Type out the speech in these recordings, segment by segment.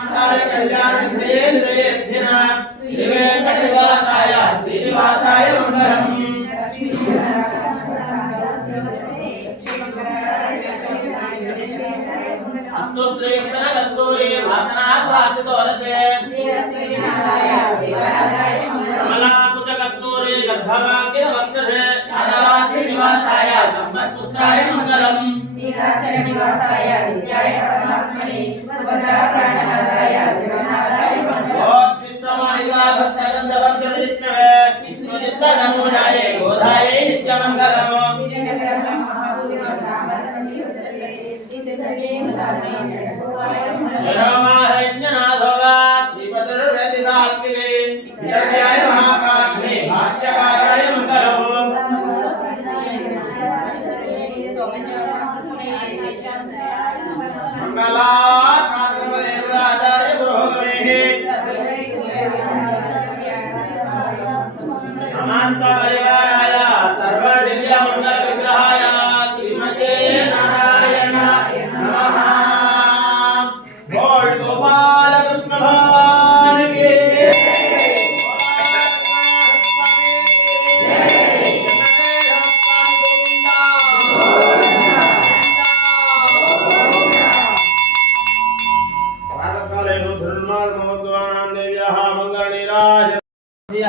కళ్యాణాయ కళ్యాణ నిధయే నిధయే ధిన శ్రీ వెంకటనివాసాయ శ్రీనివాసాయ మంగళం. అస్తు మంగళం.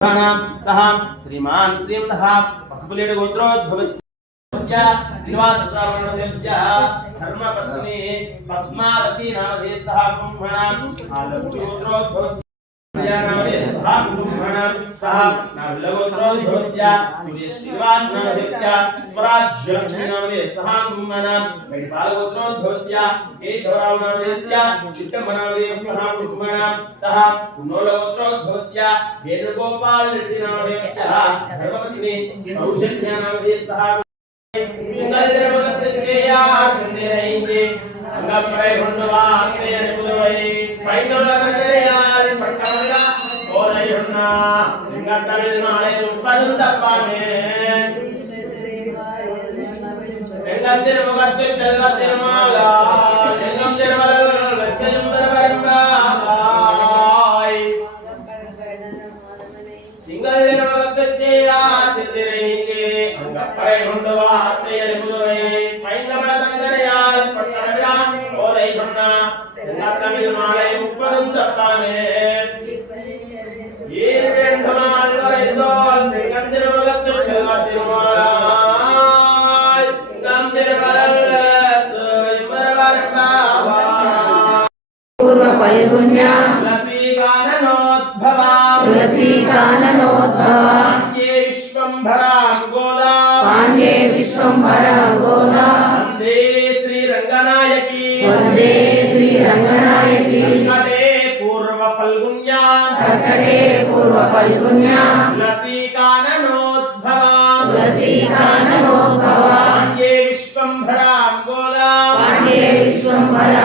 सह श्रीमान श्रीमदः पशुपुलेड गोत्रोद्भवस्य श्रीवासप्रावरणेभ्यः धर्मपत्नी पद्मावती नामधेयः ब्रह्मणाम् आलभ्योत्रोद्भवस्य स्वराज्यक्षिणामदे सहाङ्गुङ्गानां गणिपालगोत्रोद्धवस्य केशवरावणामदेस्य चित्तमनामदे सहाङ्गुङ्गानां सः कुण्डोलगोत्रोद्धवस्य वेणुगोपालरेड्डिनामदे सः धर्मपत्नी सौशल्यानामदे सः தப்பானே எல்லாம் திருமுகத்தில் செல்வ திருமாலா எல்லாம் திருவர்கள் வெத்தையும் மாலை முப்பதும் தப்பானே. పుణ్య. తులసీకాననోద్భవా పాండే విశ్వంభర గోదా వందే శ్రీరంగనాయకి పూర్వ ఫల్గుణ్యా కర్కటే పూర్వ ఫల్గుణ్యా తులసీకాననోద్భవా పాండే విశ్వంభరా గోదా పాండే విశ్వంభరా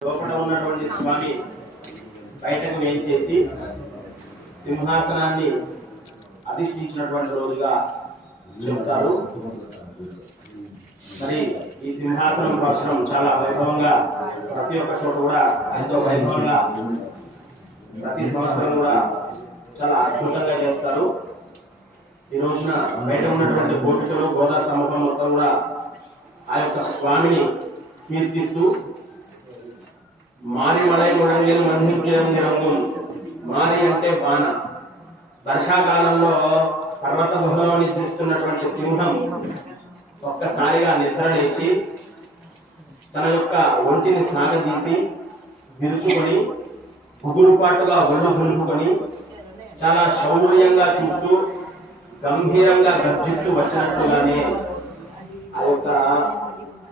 లోపల ఉన్నటువంటి స్వామి బయటకు వేయించేసి సింహాసనాన్ని అధిష్ఠించినటువంటి రోజుగా చెప్తారు. మరి ఈ సింహాసనం దర్శనం చాలా వైభవంగా ప్రతి ఒక్క చోట కూడా ఎంతో వైభవంగా ప్రతి సంవత్సరం కూడా చాలా అద్భుతంగా చేస్తారు. ఈ రోజున బయట ఉన్నటువంటి గోపికలు గోదా సమూహం మొత్తం కూడా ఆ యొక్క స్వామిని కీర్తిస్తూ మారి మలై ముడంగిల్ మన్నించడం నిరంగం మారి అంటే బాణ. వర్షాకాలంలో పర్వత గుహలో నిద్రిస్తున్నటువంటి సింహం ఒక్కసారిగా నిద్ర లేచి తన యొక్క ఒంటిని సాగదీసి విరుచుకొని గుగురుపాటుగా ఒళ్ళు గురుపుకొని చాలా శౌర్యంగా చూస్తూ గంభీరంగా గర్జిస్తూ వచ్చినట్లుగానే ఆ యొక్క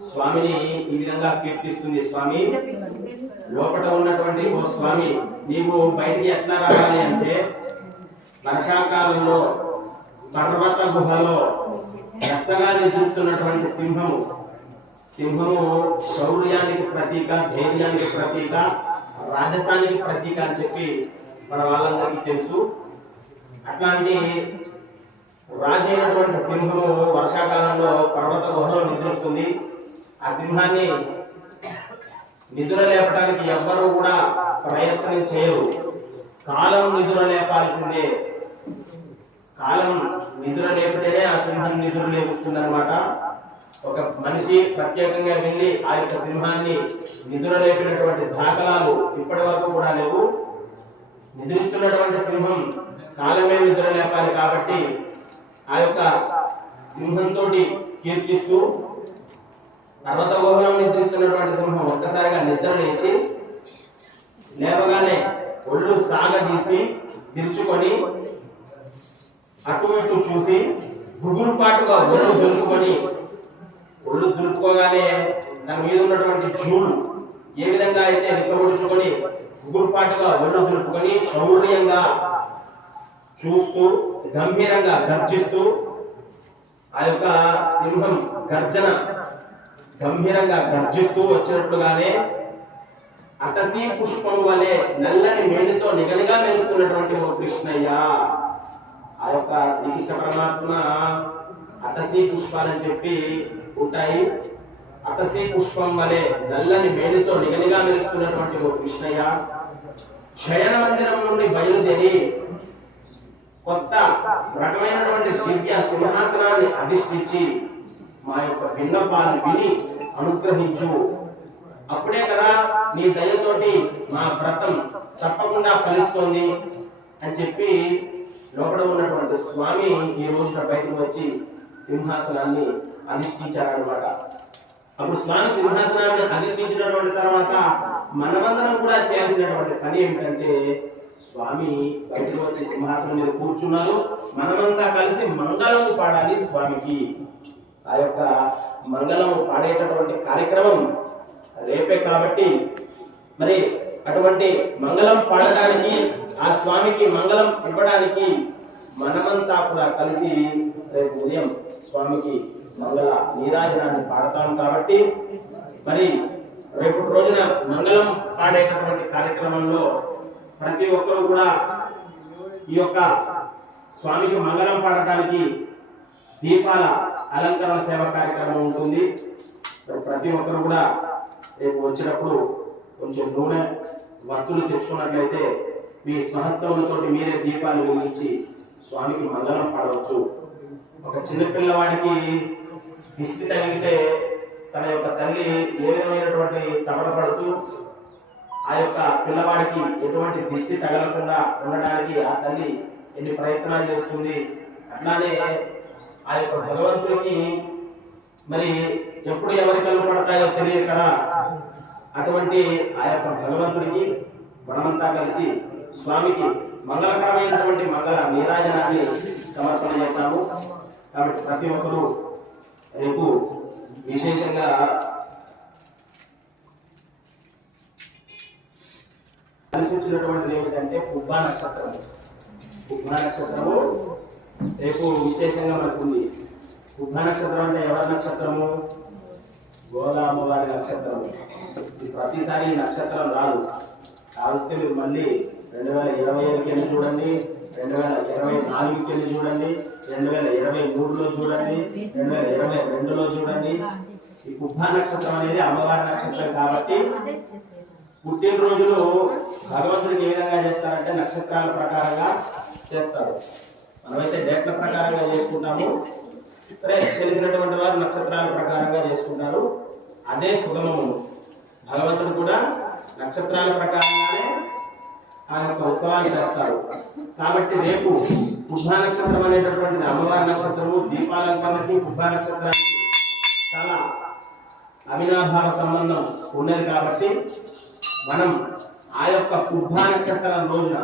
స్వామిని ఈ విధంగా కీర్తిస్తుంది స్వామి. లోపల ఉన్నటువంటి ఓ స్వామి నీవు బయటికి ఎట్లా రావాలి అంటే వర్షాకాలంలో పర్వత గుహలో రచ్చగా చూస్తున్నటువంటి సింహము. సింహము శౌర్యానికి ప్రతీక ధైర్యానికి ప్రతీక రాజసానికి ప్రతీక అని చెప్పి మన వాళ్ళందరికీ తెలుసు. అట్లాంటి రాజైనటువంటి సింహము వర్షాకాలంలో పర్వత గుహలో నిద్రిస్తుంది. ఆ సింహాన్ని నిధుల లేపడానికి ఎవ్వరూ కూడా ప్రయత్నం చేయరు. కాలం నిధుల లేపాల్సిందే. కాలం నిధుల లేపితేనే ఆ సింహం నిధులు లేపుతుంది అనమాట ఒక మనిషి ప్రత్యేకంగా వెళ్ళి ఆ యొక్క సింహాన్ని నిధుల లేపినటువంటి దాఖలాలు ఇప్పటి వరకు కూడా లేవు. నిద్రిస్తున్నటువంటి సింహం కాలమే నిద్ర లేపాలి కాబట్టి ఆ యొక్క సింహంతో కీర్తిస్తూ పర్వత గుహలో నిద్రిస్తున్నటువంటి సింహం ఒక్కసారిగా నిద్ర లేచి లేవగానే ఒళ్ళు సాగదీసి తెరుచుకొని అటు ఇటు చూసి గుగురుపాటుగా ఒళ్ళు దులుపుకొని ఒళ్ళు దులుపుకోగానే దాని మీద ఉన్నటువంటి జూలు ఏ విధంగా అయితే నిక్కబొడుచుకొని గుగురుపాటుగా ఒళ్ళు దులుపుకొని శౌర్యంగా చూస్తూ గంభీరంగా గర్జిస్తూ ఆ యొక్క సింహం గర్జన గంభీరంగా గర్జిస్తూ వచ్చినట్లుగానే అటసి పుష్పం వలె నల్లని మేడితో నిగనిగా మెరుస్తున్నటువంటి ఓ కృష్ణయ్య ఆ యొక్క శ్రీకృష్ణ పరమాత్మ అటసి పుష్పాలని చెప్పి ఉంటాయి. అటసి పుష్పం వలె నల్లని మేడితో నిగనిగా మెరుస్తున్నటువంటి ఓ కృష్ణయ్య శయన మందిరం నుండి బయలుదేరి కొత్త రకమైనటువంటి దివ్య సింహాసనాన్ని అధిష్ఠించి మా యొక్క విన్నపాన్ని విని అనుగ్రహించు. అప్పుడే కదా నీ దయతోటి మా వ్రతం తప్పకుండా ఫలిస్తోంది అని చెప్పి లోపల ఉన్నటువంటి స్వామి ఈ రోజున బయటకు వచ్చి సింహాసనాన్ని అధిష్ఠించారనమాట అప్పుడు స్వామి సింహాసనాన్ని అధిష్ఠించినటువంటి తర్వాత మనమందరం కూడా చేయాల్సినటువంటి పని ఏమిటంటే స్వామి బయటకు వచ్చి సింహాసనం మీద కూర్చున్నారు. మనమంతా కలిసి మంగళం పాడాలి స్వామికి. ఆ యొక్క మంగళము పాడేటటువంటి కార్యక్రమం రేపే కాబట్టి మరి అటువంటి మంగళం పాడడానికి ఆ స్వామికి మంగళం ఇవ్వడానికి మనమంతా కూడా కలిసి రేపు ఉదయం స్వామికి మంగళ నీరాజనాన్ని పాడతాం కాబట్టి మరి రేపు రోజున మంగళం పాడేటటువంటి కార్యక్రమంలో ప్రతి ఒక్కరూ కూడా ఈ యొక్క స్వామికి మంగళం పాడటానికి దీపాల అలంకరణ సేవ కార్యక్రమం ఉంటుంది. ప్రతి ఒక్కరు కూడా రేపు వచ్చినప్పుడు కొంచెం నూనె వస్తువులు తెచ్చుకున్నట్లయితే మీ స్వహస్తములతో మీరే దీపాలు వెలిగించి స్వామికి మంగళం పాడవచ్చు. ఒక చిన్నపిల్లవాడికి దిష్టి తగిలితే తన యొక్క తల్లి ఏ విధమైనటువంటి తపన పడుతూ ఆ యొక్క పిల్లవాడికి ఎటువంటి దిష్టి తగలకుండా ఉండడానికి ఆ తల్లి ఎన్ని ప్రయత్నాలు చేస్తుంది. అట్లానే ఆ యొక్క భగవంతుడికి మరి ఎప్పుడు ఎవరి కళ్ళు పడతాయో తెలియదు కదా. అటువంటి ఆ యొక్క భగవంతుడికి మనమంతా కలిసి స్వామికి మంగళకరమైనటువంటి మంగళ నీరాజనాన్ని సమర్పణ చేస్తాము. కాబట్టి ప్రతి ఒక్కరూ రేపు విశేషంగా కలిసి ఏమిటంటే పుబ్బా నక్షత్రం పుబ్బా నక్షత్రము రేపు విశేషంగా మనకుంది. ఉంది నక్షత్రం అంటే ఎవరి నక్షత్రము? గోదా అమ్మవారి నక్షత్రము. ఇది ప్రతిసారి నక్షత్రం రాదు. కావస్తే మీరు మళ్ళీ రెండు వేల ఇరవై ఐదుకి వెళ్ళి చూడండి రెండు వేల ఇరవై నాలుగుకి వెళ్ళి చూడండి రెండు వేల ఇరవై మూడులో చూడండి రెండు వేల ఇరవై రెండులో చూడండి. ఈ కుబ్బ నక్షత్రం అనేది అమ్మవారి నక్షత్రం కాబట్టి పుట్టినరోజులు భగవంతుడికి ఏ విధంగా చేస్తారంటే నక్షత్రాల ప్రకారంగా చేస్తారు. మనమైతే డేట్ల ప్రకారంగా చేసుకుంటాము. సరే తెలిసినటువంటి వారు నక్షత్రాల ప్రకారంగా చేసుకుంటారు. అదే సుగమము. భగవంతుడు కూడా నక్షత్రాల ప్రకారంగానే ఆ యొక్క ఉత్సవాలు చేస్తారు. కాబట్టి రేపు కుబ్బా నక్షత్రం అనేటటువంటిది అమ్మవారి నక్షత్రము దీపాలంకరణకి కుబ్బా నక్షత్రానికి చాలా అవినాభావ సంబంధం ఉన్నది కాబట్టి మనం ఆ యొక్క కుబ్బా నక్షత్రం రోజున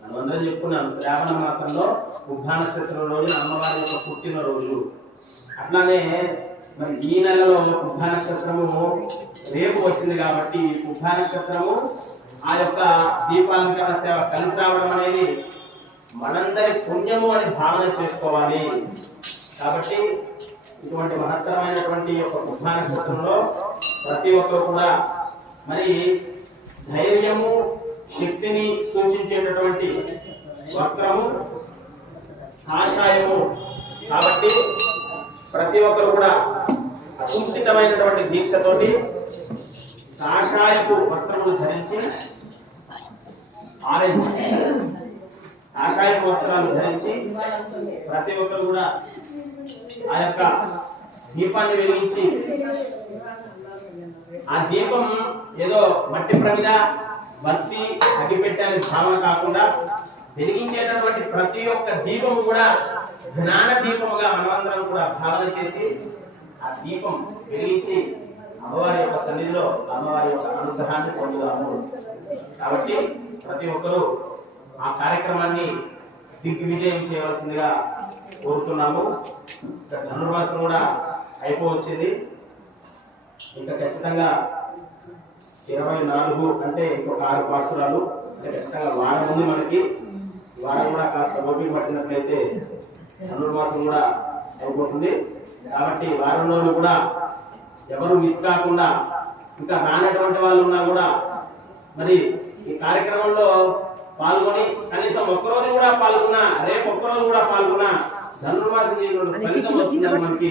మనం అందరం చెప్పుకున్నాం శ్రావణ మాసంలో కుబ్బా నక్షత్రం రోజున అమ్మవారి యొక్క పుట్టిన రోజు అట్లానే మరి ఈ నెలలో కుబ్బా నక్షత్రము రేపు వచ్చింది కాబట్టి ఈ కుబ్బా నక్షత్రము ఆ యొక్క దీపాలంకరణ సేవ కలిసి రావడం అనేది మనందరి పుణ్యము అని భావన చేసుకోవాలి. కాబట్టి ఇటువంటి మహత్తరమైనటువంటి ఈ యొక్క కుబ్బా నక్షత్రంలో ప్రతి ఒక్కరు కూడా మరి ధైర్యము శక్తిని సూచించేటటువంటి వస్త్రము ఆశాయము కాబట్టి ప్రతి ఒక్కరు కూడా అకుంఠితమైనటువంటి దీక్షతోటి కాషాయపు వస్త్రములు ధరించి ఆరెంజ్ కాషాయపు వస్త్రాలు ధరించి ప్రతి ఒక్కరు కూడా ఆ యొక్క దీపాన్ని వెలిగించి ఆ దీపం ఏదో మట్టి ప్రమిద బత్తి అగ్గిపెట్టాలని భావన కాకుండా వెలిగించేటటువంటి ప్రతి ఒక్క దీపము కూడా జ్ఞాన దీపముగా మనమందరం కూడా భావన చేసి ఆ దీపం వెలిగించి అమ్మవారి యొక్క సన్నిధిలో అమ్మవారి యొక్క అనుగ్రహాన్ని పొందుదాము. కాబట్టి ప్రతి ఒక్కరూ ఆ కార్యక్రమాన్ని దిగ్విజయం చేయవలసిందిగా కోరుతున్నాము. ఇక్కడ ధనుర్మాసం కూడా అయిపోవచ్చింది. ఇంకా ఖచ్చితంగా ఇరవై నాలుగు అంటే ఇంకొక ఆరు పాసురాలు అంటే ఖచ్చితంగా వారం ఉంది మనకి. వారం కూడా కాస్త ఓపిక పట్టినట్లయితే ధనుర్మాసం కూడా అయిపోతుంది. కాబట్టి వారం రోజులు కూడా ఎవరు మిస్ కాకుండా ఇంకా రానటువంటి వాళ్ళు ఉన్నా కూడా మరి ఈ కార్యక్రమంలో పాల్గొని కనీసం ఒక్కరోజు కూడా పాల్గొన్నా రేపు ఒక్కరోజు కూడా పాల్గొన్నా ధనుర్మాసం మనకి.